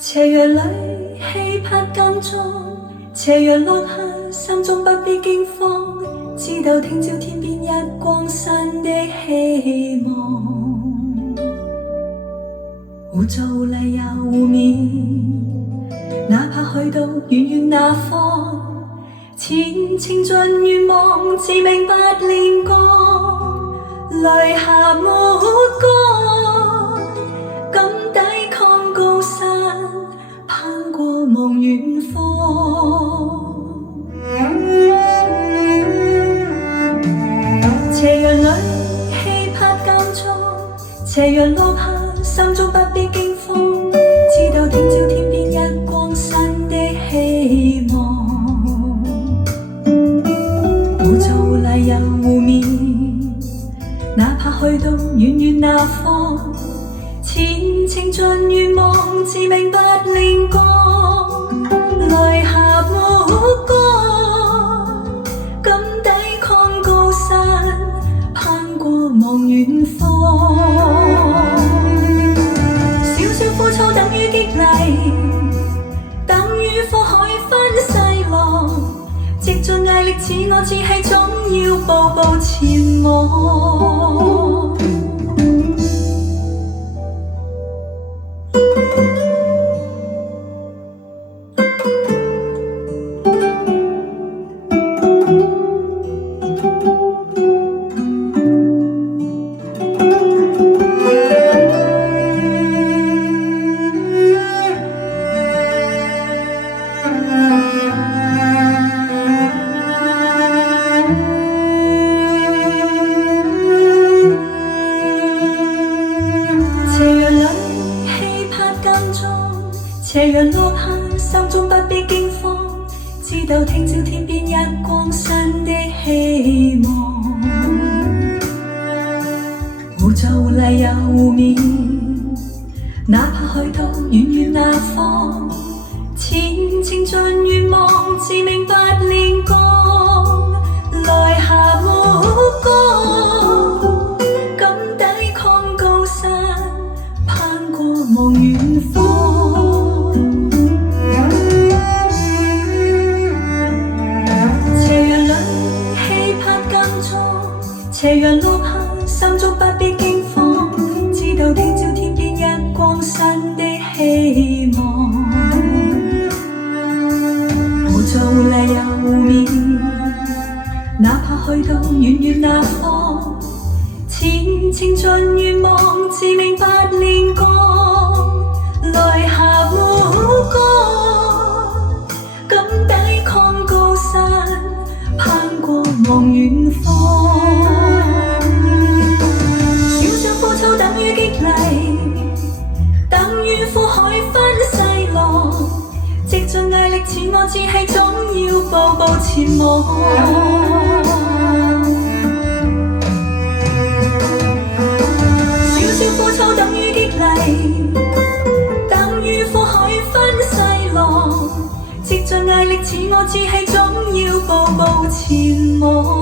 斜陽裏氣魄間中，斜陽落下，心中不必驚慌，知道聽朝天邊一光新的希望。互助互勵又互勉，哪怕去到遠遠那方，前程盡願望，自命不練光，淚下抹乾，敢抵抗高山，攀過望遠方。斜陽裏氣魄間中，斜陽落下，心中不必驚慌，知道聽朝天邊一光新的希望。互助互勵又互勉，哪怕去到遠遠那方，前程盡願望，自命不練光，淚下抹乾，敢抵抗高山，攀過望遠方。少少枯燥等於激勵，等於火海分細浪，藉盡毅力似我志氣，總要步步前往。斜陽落下，心中不必驚慌，知道聽朝天邊一光新的希望。互助互勵又互勉，哪怕去到遠遠那方，前程盡願望，自命不練光，淚下抹乾，敢抵抗高山，攀過望遠方。斜陽落下，心中不必驚慌，知道聽朝天邊一光新的希望。互助互勵又互勉，哪怕去到遠遠那方，前程盡願望，自命不練光，淚下抹乾，敢抵抗高山，攀過望遠方。等於激勵，等於火海分細浪，藉盡毅力似我志氣，總要步步前往。少少枯燥等於激勵，等於火海分細浪，藉盡毅力似我志氣，總要步步前往。